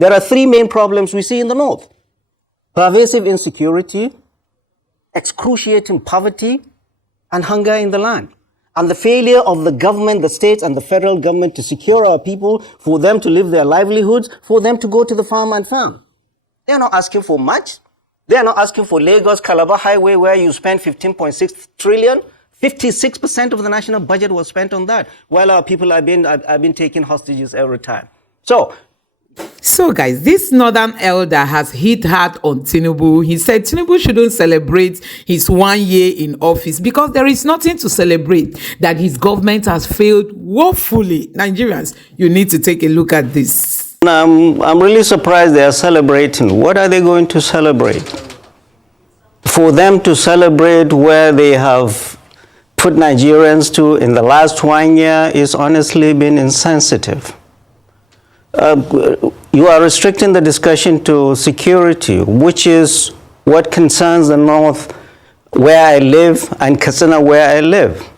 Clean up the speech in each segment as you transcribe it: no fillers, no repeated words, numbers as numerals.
There are three main problems we see in the North: pervasive insecurity, excruciating poverty, and hunger in the land. And the failure of the government, the states and the federal government to secure our people, for them to live their livelihoods, for them to go to the farm and farm. They're not asking for much. They're not asking for Lagos-Calabar Highway, where you spend 15.6 trillion. 56% of the national budget was spent on that, while our people have been taking hostages every time. So guys, this northern elder has hit hard on Tinubu. He said Tinubu shouldn't celebrate his 1 year in office because there is nothing to celebrate, that his government has failed woefully. Nigerians, you need to take a look at this. I'm really surprised they are celebrating. What are they going to celebrate? For them to celebrate where they have put Nigerians to in the last 1 year is honestly been insensitive. You are restricting the discussion to security, which is what concerns the North, where I live, and Katsina, where I live.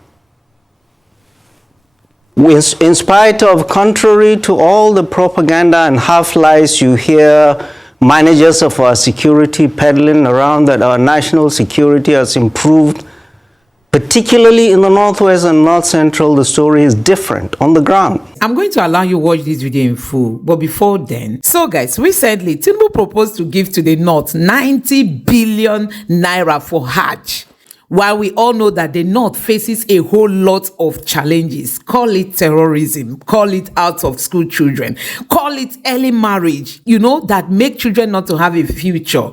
In spite of, contrary to all the propaganda and half-lies you hear managers of our security peddling around, that our national security has improved, particularly in the Northwest and North Central, the story is different on the ground. I'm going to allow you to watch this video in full, but before then, so guys, recently Tinubu proposed to give to the North 90 billion naira for Hajj. While we all know that the North faces a whole lot of challenges, call it terrorism, call it out of school children, call it early marriage, that make children not to have a future.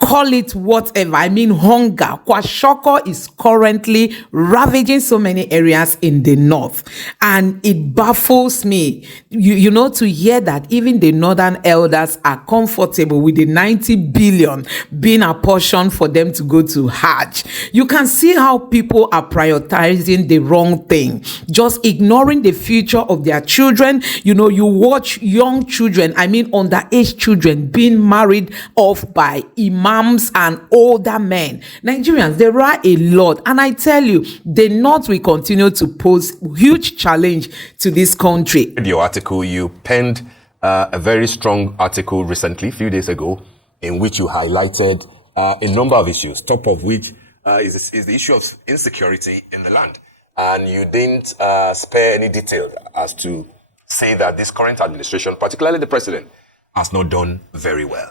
Call it whatever. I mean, hunger. Kwashiorkor is currently ravaging so many areas in the North. And it baffles me, to hear that even the northern elders are comfortable with the 90 billion being apportioned for them to go to Hajj. You can see how people are prioritizing the wrong thing, just ignoring the future of their children. You watch young children, underage children being married off by imams and older men. Nigerians, there are a lot, and I tell you, the North will continue to pose huge challenge to this country. Your article, you penned a very strong article recently, a few days ago, in which you highlighted a number of issues, top of which is the issue of insecurity in the land. And you didn't spare any detail as to say that this current administration, particularly the president, has not done very well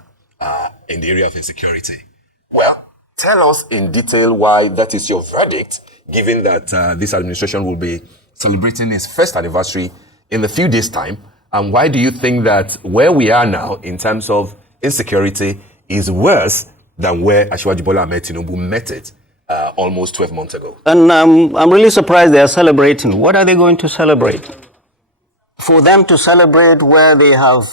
in the area of insecurity. Well, tell us in detail why that is your verdict, given that this administration will be celebrating its first anniversary in a few days' time. And why do you think that where we are now in terms of insecurity is worse than where Asiwaju Bola Ahmed Tinubu met it almost 12 months ago? And I'm really surprised they are celebrating. What are they going to celebrate? For them to celebrate where they have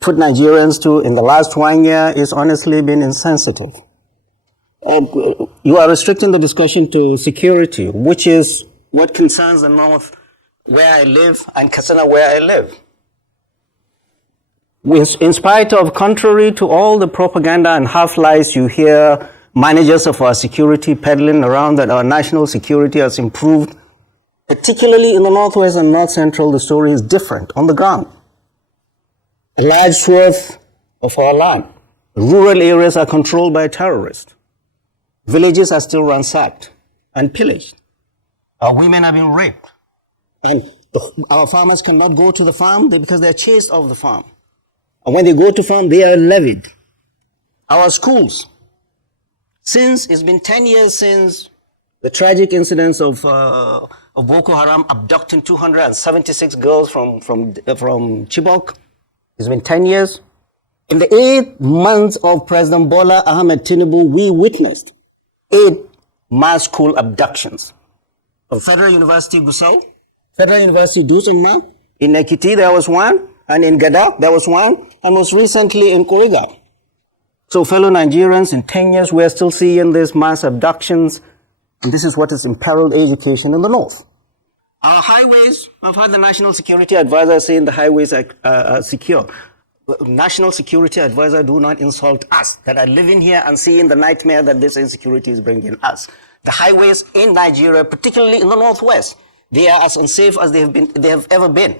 put Nigerians to in the last 1 year is honestly been insensitive. You are restricting the discussion to security, which is what concerns the North, where I live, and Katsina, where I live. In spite of, contrary to all the propaganda and half-lies you hear managers of our security peddling around, that our national security has improved, particularly in the Northwest and North Central, the story is different on the ground. A large swath of our land, rural areas are controlled by terrorists. Villages are still ransacked and pillaged. Our women have been raped. And our farmers cannot go to the farm because they're chased off the farm. And when they go to farm, they are levied. Our schools, since it's been 10 years since the tragic incidents of Boko Haram abducting 276 girls from Chibok, it's been 10 years. In the 8 months of President Bola Ahmed Tinubu, we witnessed 8 mass school abductions. Of Federal University Gusau, Federal University Dusuma, in Ekiti there was one, and in Gada there was one, and most recently in Kuriga. So fellow Nigerians, in 10 years we're still seeing these mass abductions, and this is what has imperiled education in the North. Our highways, I've heard the National Security Advisor saying the highways are secure. National Security Advisor, do not insult us that are living here and seeing the nightmare that this insecurity is bringing us. The highways in Nigeria, particularly in the Northwest, they are as unsafe as they have ever been.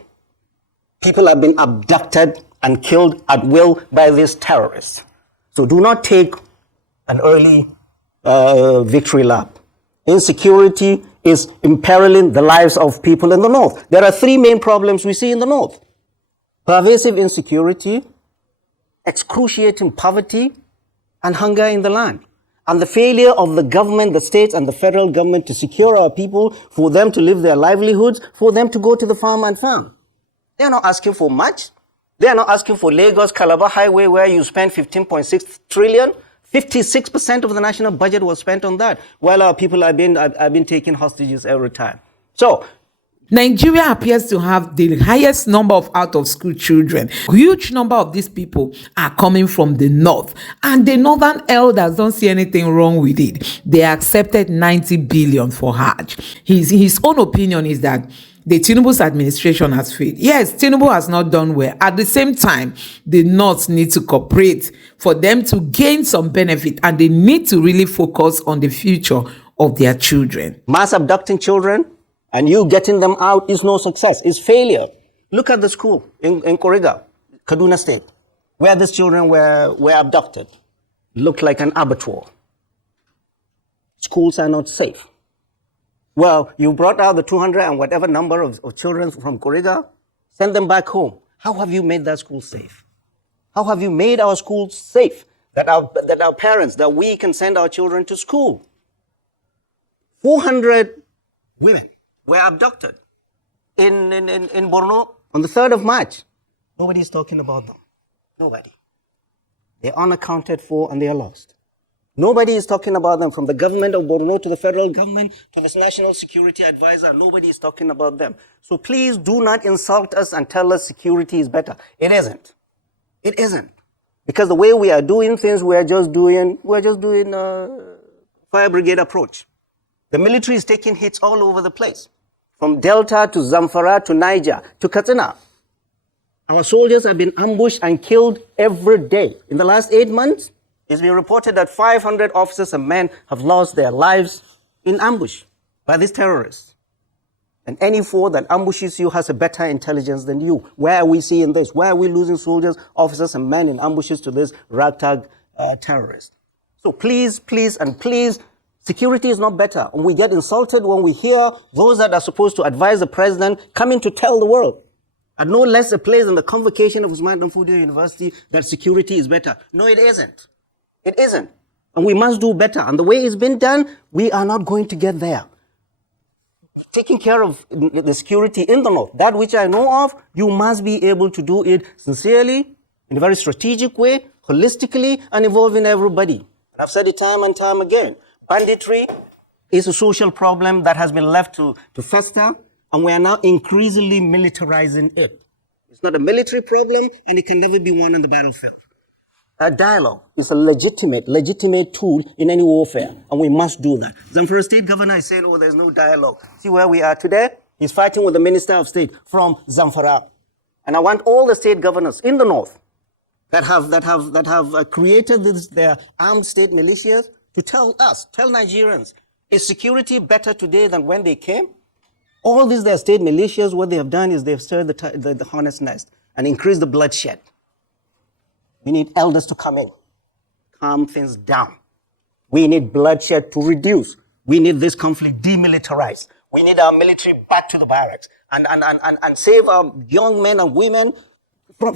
People have been abducted and killed at will by these terrorists. So do not take an early victory lap. Insecurity is imperiling the lives of people in the North. There are three main problems we see in the North: pervasive insecurity, excruciating poverty, and hunger in the land. And the failure of the government, the states and the federal government to secure our people, for them to live their livelihoods, for them to go to the farm and farm. They are not asking for much. They are not asking for Lagos-Calabar Highway, where you spend 15.6 trillion. 56% of the national budget was spent on that, while our people have been taking hostages every time. So, Nigeria appears to have the highest number of out-of-school children. Huge number of these people are coming from the north, and the northern elders don't see anything wrong with it. They accepted 90 billion for Hajj. His own opinion is that the Tinubu's administration has failed. Yes, Tinubu has not done well. At the same time, the North need to cooperate for them to gain some benefit, and they need to really focus on the future of their children. Mass abducting children and you getting them out is no success, it's failure. Look at the school in Kuriga, Kaduna State, where these children were abducted. Looked like an abattoir. Schools are not safe. Well, you brought out the 200 and whatever number of children from Kuriga, send them back home. How have you made that school safe? How have you made our schools safe? That our parents, that we can send our children to school? 400 women were abducted in Borno on the 3rd of March. Nobody's talking about them. Nobody. They're unaccounted for and they are lost. Nobody is talking about them, from the government of Borno to the federal government to this national security advisor. Nobody is talking about them. So please do not insult us and tell us security is better. It isn't. It isn't. Because the way we are doing things, we're just doing fire brigade approach. The military is taking hits all over the place, from Delta to Zamfara to Niger to Katsina. Our soldiers have been ambushed and killed every day. In the last 8 months, it's been reported that 500 officers and men have lost their lives in ambush by these terrorists. And any foe that ambushes you has a better intelligence than you. Where are we seeing this? Why are we losing soldiers, officers, and men in ambushes to this ragtag terrorist? So please, security is not better. And we get insulted when we hear those that are supposed to advise the president coming to tell the world, at no less a place in the convocation of Usman Danfodio University, that security is better. No, it isn't. It isn't. And we must do better. And the way it's been done, we are not going to get there. Taking care of the security in the north, that which I know of, you must be able to do it sincerely, in a very strategic way, holistically, and involving everybody. And I've said it time and time again. Banditry is a social problem that has been left to fester, and we are now increasingly militarizing it. It's not a military problem, and it can never be won on the battlefield. A dialogue is a legitimate tool in any warfare, and we must do that. Zamfara state governor is saying, there's no dialogue. See where we are today? He's fighting with the minister of state from Zamfara. And I want all the state governors in the north that have created their armed state militias to tell Nigerians, is security better today than when they came? All these their state militias, what they have done is they've stirred the hornet's nest and increased the bloodshed. We need elders to come in, calm things down. We need bloodshed to reduce. We need this conflict demilitarized. We need our military back to the barracks and save our young men and women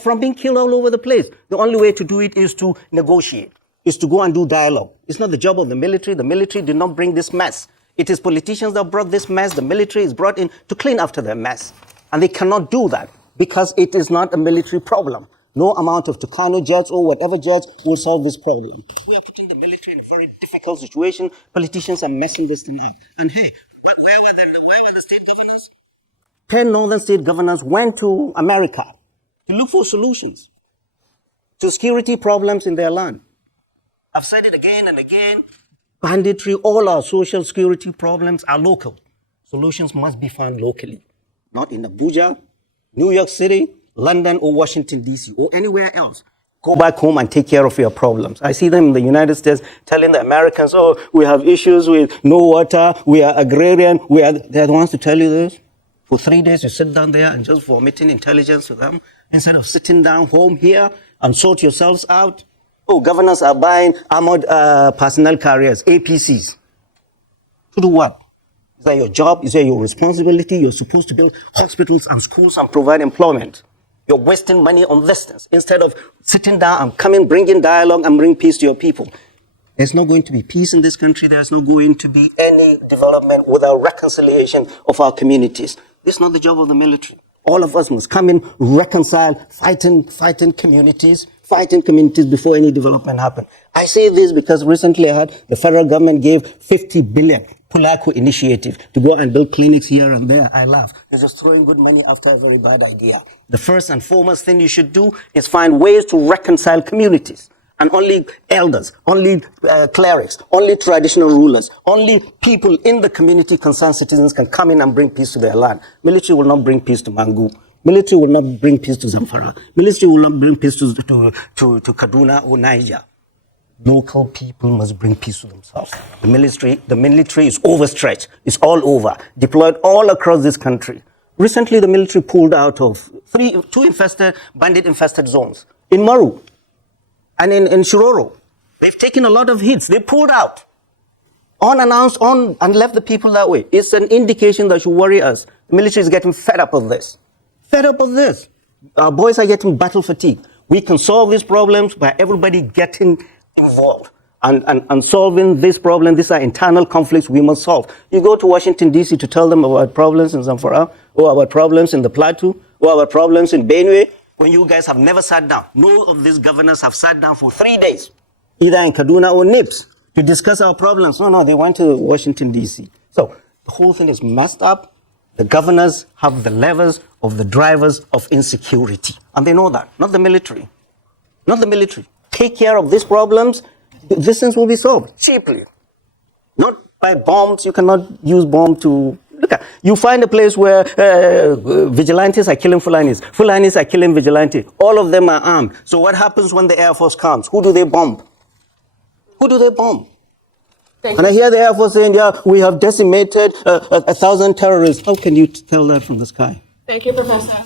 from being killed all over the place. The only way to do it is to negotiate, is to go and do dialogue. It's not the job of the military. The military did not bring this mess. It is politicians that brought this mess. The military is brought in to clean after their mess. And they cannot do that because it is not a military problem. No amount of Tucano jets or whatever jets will solve this problem. We are putting the military in a very difficult situation. Politicians are messing this thing up. And hey, but where were the state governors? 10 northern state governors went to America to look for solutions to security problems in their land. I've said it again and again. Banditry, all our social security problems are local. Solutions must be found locally, not in Abuja, New York City, London, or Washington, D.C., or anywhere else. Go back home and take care of your problems. I see them in the United States telling the Americans, we have issues with no water, we are agrarian. They're the ones to tell you this. For 3 days, you sit down there and just vomiting intelligence to them. instead of sitting down home here and sort yourselves out. Oh, governors are buying armored personnel carriers, APCs. To do what? Is that your job? Is that your responsibility? You're supposed to build hospitals and schools and provide employment. You're wasting money on this instead of sitting down and coming, bringing dialogue and bring peace to your people. There's not going to be peace in this country. There's not going to be any development without reconciliation of our communities. This is not the job of the military. All of us must come in, reconcile, fighting communities before any development happens. I say this because recently I heard the federal government gave 50 billion Pulaku initiative to go and build clinics here and there. I laugh. They're just throwing good money after a very bad idea. The first and foremost thing you should do is find ways to reconcile communities. And only elders, only clerics, only traditional rulers, only people in the community, concerned citizens, can come in and bring peace to their land. Military will not bring peace to Mangu. Military will not bring peace to Zamfara. Military will not bring peace to Kaduna or Niger. Local people must bring peace to themselves. The military is overstretched. It's all over, deployed all across this country. Recently, the military pulled out of two bandit-infested zones in Maru and in Shiroro. They've taken a lot of hits. They pulled out, unannounced, and left the people that way. It's an indication that should worry us. The military is getting fed up of this. Fed up of this. Our boys are getting battle fatigue. We can solve these problems by everybody getting involved and solving this problem. These are internal conflicts we must solve. You go to Washington, D.C. to tell them about problems in Zamfara, or about problems in the Plateau, or about problems in Benue, when you guys have never sat down. No of these governors have sat down for 3 days, either in Kaduna or NIPS, to discuss our problems. No, they went to Washington, D.C. So the whole thing is messed up. The governors have the levers of the drivers of insecurity. And they know that, not the military. Not the military. Take care of these problems, these things will be solved cheaply. Not by bombs. You cannot use bomb to... Look at, you find a place where vigilantes are killing Fulanis. Fulanis are killing vigilantes. All of them are armed. So what happens when the Air Force comes? Who do they bomb? Who do they bomb? And I hear the Air Force saying, yeah, we have decimated 1,000 terrorists. How can you tell that from the sky? Thank you, Professor.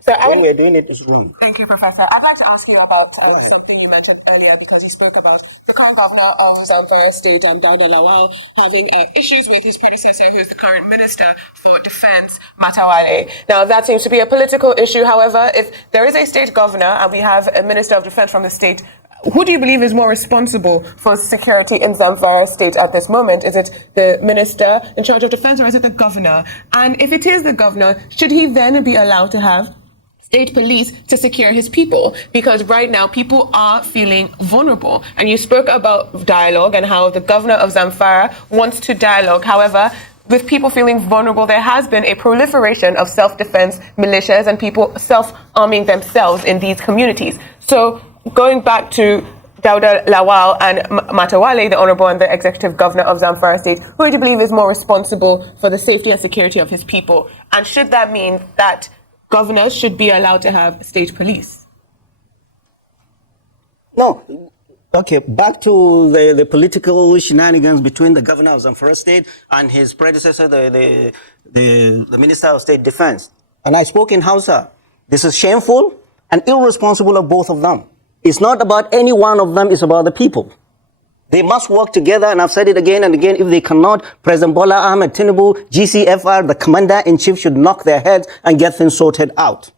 So when we're doing it, it's wrong. Thank you, Professor. I'd like to ask you about something you mentioned earlier, because you spoke about the current governor of Zamfara State and Dauda Lawal having issues with his predecessor, who's the current Minister for Defense, Matawale. Now, that seems to be a political issue. However, if there is a state governor and we have a Minister of Defense from the state, who do you believe is more responsible for security in Zamfara State at this moment? Is it the minister in charge of defense, or is it the governor? And if it is the governor, should he then be allowed to have state police to secure his people? Because right now people are feeling vulnerable. And you spoke about dialogue and how the governor of Zamfara wants to dialogue. However, with people feeling vulnerable, there has been a proliferation of self-defense militias and people self-arming themselves in these communities. So going back to Dauda Lawal and Matawale, the Honorable and the Executive Governor of Zamfara State, who do you believe is more responsible for the safety and security of his people? And should that mean that governors should be allowed to have state police? No. Okay, back to the political shenanigans between the governor of Zamfara State and his predecessor, the Minister of State Defense. And I spoke in Hausa. This is shameful and irresponsible of both of them. It's not about any one of them, it's about the people. They must work together, and I've said it again and again. If they cannot, President Bola Ahmed Tinubu, GCFR, the commander-in-chief, should knock their heads and get things sorted out.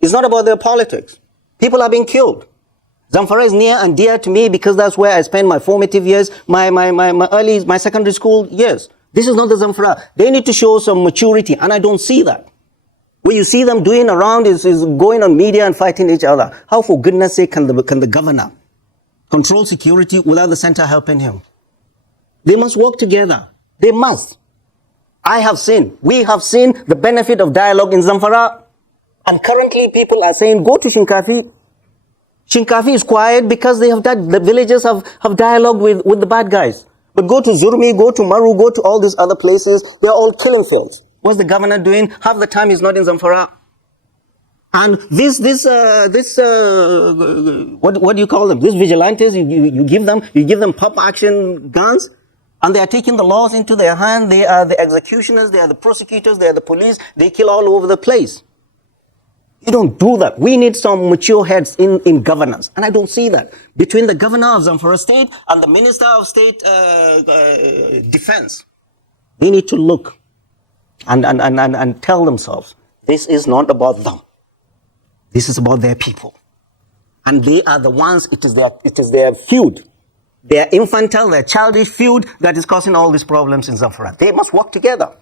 It's not about their politics. People are being killed. Zamfara is near and dear to me because that's where I spent my formative years, my secondary school years. This is not the Zamfara. They need to show some maturity, and I don't see that. What you see them doing around is going on media and fighting each other. How, for goodness sake, can the governor control security without the center helping him? They must work together. They must. We have seen the benefit of dialogue in Zamfara. And currently people are saying, go to Shinkafi. Shinkafi is quiet because the villagers have dialogue with the bad guys. But go to Zurmi, go to Maru, go to all these other places, they're all killing fields. What's the governor doing? Half the time he's not in Zamfara. And what do you call them? These vigilantes, you give them pop action guns, and they are taking the laws into their hand. They are the executioners, they are the prosecutors, they are the police. They kill all over the place. You don't do that. We need some mature heads in governance. And I don't see that. Between the governor of Zamfara State and the Minister of State Defense, they need to look and tell themselves, this is not about them. This is about their people. And they are the ones, it is their feud, their infantile, their childish feud that is causing all these problems in Zamfara. They must work together.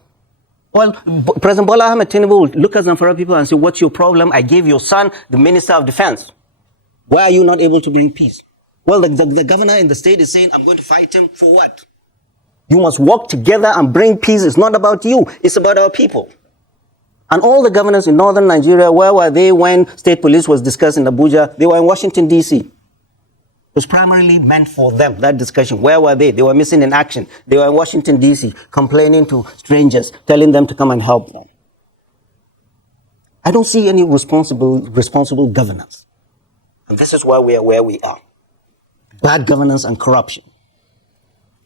Well, President Bola Ahmed Tinubu will look at Zamfara people and say, what's your problem? I gave your son the Minister of Defense. Why are you not able to bring peace? Well, the governor in the state is saying, I'm going to fight him for what? You must work together and bring peace. It's not about you. It's about our people. And all the governors in northern Nigeria, where were they when state police was discussed in Abuja? They were in Washington, D.C. It was primarily meant for them, that discussion. Where were they? They were missing in action. They were in Washington, D.C., complaining to strangers, telling them to come and help them. I don't see any responsible governance. And this is why we are where we are. Bad governance and corruption.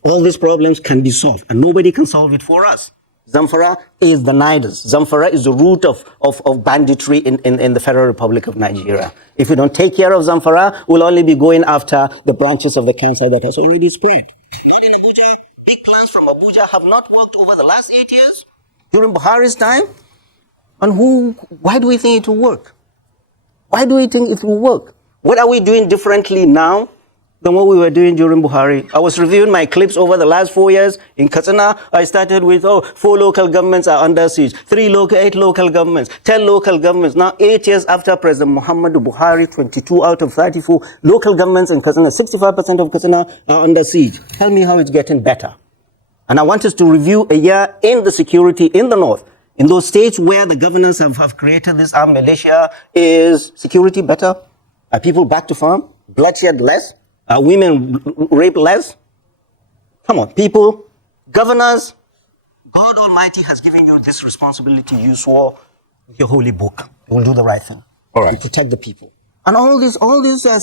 All these problems can be solved, and nobody can solve it for us. Zamfara is the nidus. Zamfara is the root of banditry in the Federal Republic of Nigeria. If we don't take care of Zamfara, we'll only be going after the branches of the cancer that has already spread. Not in Abuja. Big plans from Abuja have not worked over the last 8 years during Buhari's time. And why do we think it will work? Why do we think it will work? What are we doing differently now than what we were doing during Buhari? I was reviewing my clips over the last 4 years. In Katsina, I started with, 4 local governments are under siege, 8 local governments, 10 local governments. Now, 8 years after President Muhammadu Buhari, 22 out of 34 local governments in Katsina, 65% of Katsina are under siege. Tell me how it's getting better. And I want us to review a year in the security in the north. In those states where the governors have created this armed militia, is security better? Are people back to farm? Bloodshed less? Are women raped less? Come on, people, governors, God Almighty has given you this responsibility. You swore your holy book. You will do the right thing. All right. You protect the people. And all these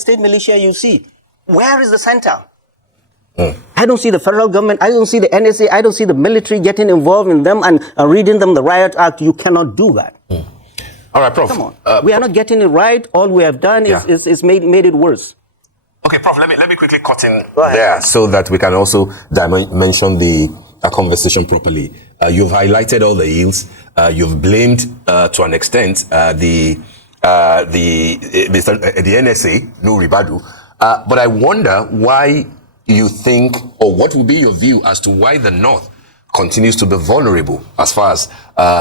state militia you see, where is the center? I don't see the federal government. I don't see the NSA. I don't see the military getting involved in them and reading them the riot act. You cannot do that. All right, Prof. Come on. We are not getting it right. All we have done is made it worse. Okay, Prof, let me quickly cut in there so that we can also mention the conversation properly. You've highlighted all the ills. You've blamed, to an extent, the NSA, no Ribadu. But I wonder why you think, or what would be your view as to why the North continues to be vulnerable as far as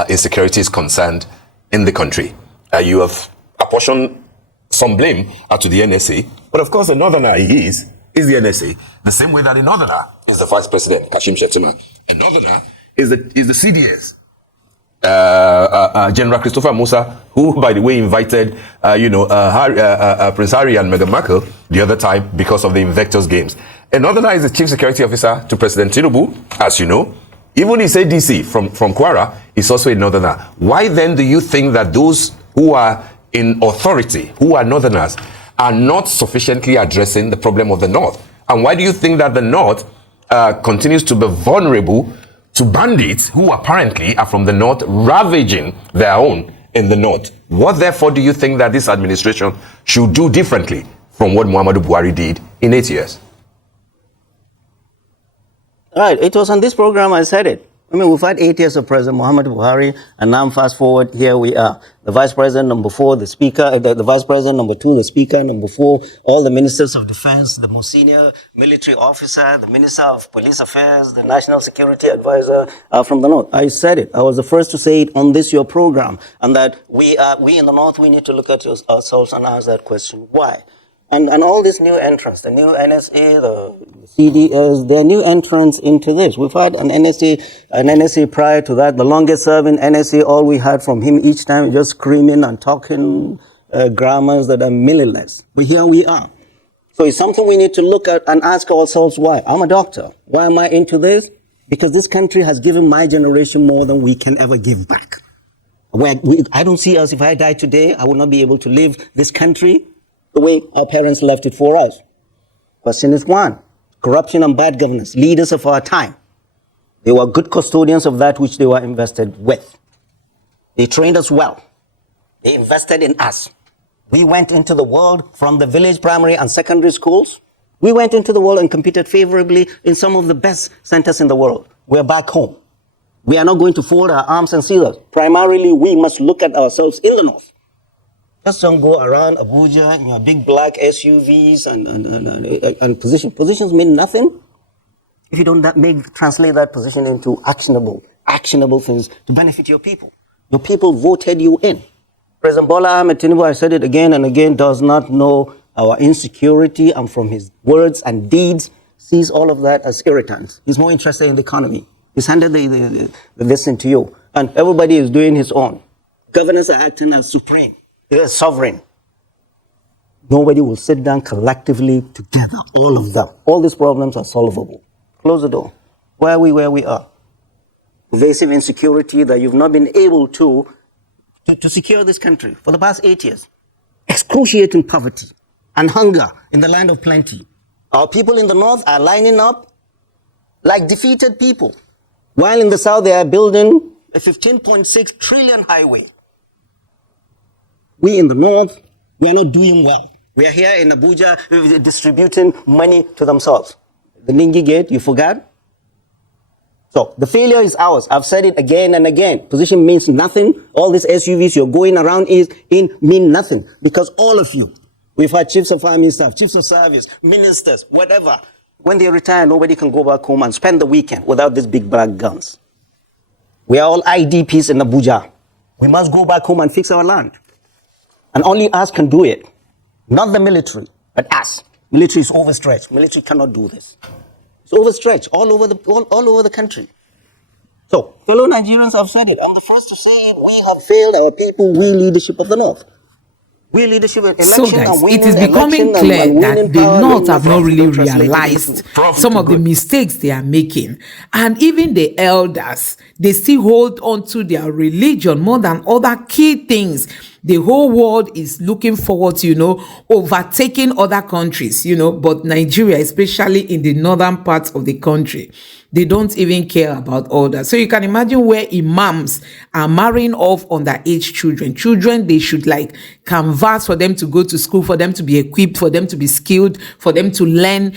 insecurity is concerned in the country. You have apportioned some blame to the NSA, but of course the Northerner is the NSA, the same way that the Northerner is the Vice President, Kashim Shettima. A Northerner is the CDS. General Christopher Musa, who, by the way, invited, Prince Harry and Meghan Markle the other time because of the Invictus Games. Another is the Chief Security Officer to President Tinubu, as you know. Even his ADC from Kwara is also a Northerner. Why then do you think that those who are in authority, who are Northerners, are not sufficiently addressing the problem of the North? And why do you think that the North continues to be vulnerable to bandits who apparently are from the North, ravaging their own in the North? What therefore do you think that this administration should do differently from what Muhammadu Buhari did in 8 years? Right, it was on this program I said it. I mean, we've had 8 years of President Muhammadu Buhari, and now fast forward, here we are. The Vice President number 4, the Speaker, the Vice President number 2, the Speaker number 4, all the Ministers of Defense, the most senior military officer, the Minister of Police Affairs, the National Security Advisor from the North. I said it. I was the first to say it on this your program, and that we in the North, we need to look at ourselves and ask that question, why? And all these new entrants, the new NSA, the CDS, they're new entrants into this. We've had an NSA prior to that, the longest serving NSA, all we had from him each time, just screaming and talking grammars that are meaningless. But here we are. So it's something we need to look at and ask ourselves why. I'm a doctor. Why am I into this? Because this country has given my generation more than we can ever give back. I don't see us, if I die today, I will not be able to leave this country the way our parents left it for us. Question is one, corruption and bad governance, leaders of our time. They were good custodians of that which they were invested with. They trained us well. They invested in us. We went into the world from the village primary and secondary schools. We went into the world and competed favorably in some of the best centers in the world. We're back home. We are not going to fold our arms and see us. Primarily, we must look at ourselves in the north. Just don't go around Abuja in your big black SUVs and positions. Positions mean nothing if you don't translate that position into actionable things to benefit your people. Your people voted you in. President Bola Ahmed Tinubu, I said it again and again, does not know our insecurity, and from his words and deeds, sees all of that as irritants. He's more interested in the economy. He's handed the lesson to you, and everybody is doing his own. Governors are acting as supreme. They're sovereign. Nobody will sit down collectively together, all of them. All these problems are solvable. Close the door. Why are we where we are? Pervasive insecurity that you've not been able to secure this country for the past 8 years. Excruciating poverty and hunger in the land of plenty. Our people in the north are lining up like defeated people, while in the south they are building a 15.6 trillion highway. We in the north, we are not doing well. We are here in Abuja distributing money to themselves. The Ningi Gate, you forgot? So the failure is ours. I've said it again and again. Position means nothing. All these SUVs you're going around mean nothing, because all of you, we've had chiefs of army staff, chiefs of service, ministers, whatever. When they retire, nobody can go back home and spend the weekend without these big black guns. We are all IDPs in Abuja. We must go back home and fix our land. And only us can do it. Not the military, but us. Military is overstretched. Military cannot do this. It's overstretched all over the country. So, fellow Nigerians have said it. I'm the first to say it. We have failed our people, we leadership of the North. We leadership in election. So guys, and winning, it is becoming clear that the power, North have not really translate realized into some of the mistakes they are making. And even the elders, they still hold on to their religion more than other key things. The whole world is looking forward to, overtaking other countries, but Nigeria, especially in the northern parts of the country, they don't even care about all that. So you can imagine where imams are marrying off underage children. Children, they should canvas for them to go to school, for them to be equipped, for them to be skilled, for them to learn,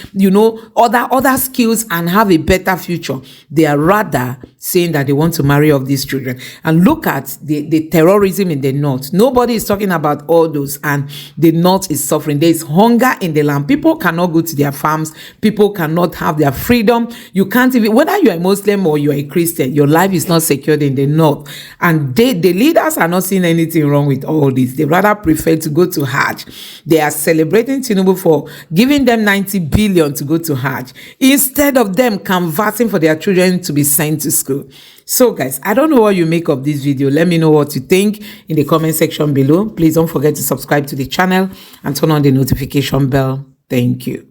other skills and have a better future. They are rather saying that they want to marry off these children. And look at the terrorism in the north. Nobody is talking about all those, and the north is suffering. There is hunger in the land. People cannot go to their farms. People cannot have their freedom. You can't even, whether you are a Muslim or you are a Christian, your life is not secured in the north. And the leaders are not seeing anything wrong with all this. They rather prefer to go to Hajj. They are celebrating Tinubu for giving them 90 billion to go to Hajj, instead of them canvassing for their children to be sent to school. So guys, I don't know what you make of this video. Let me know what you think in the comment section below. Please don't forget to subscribe to the channel and turn on the notification bell. Thank you.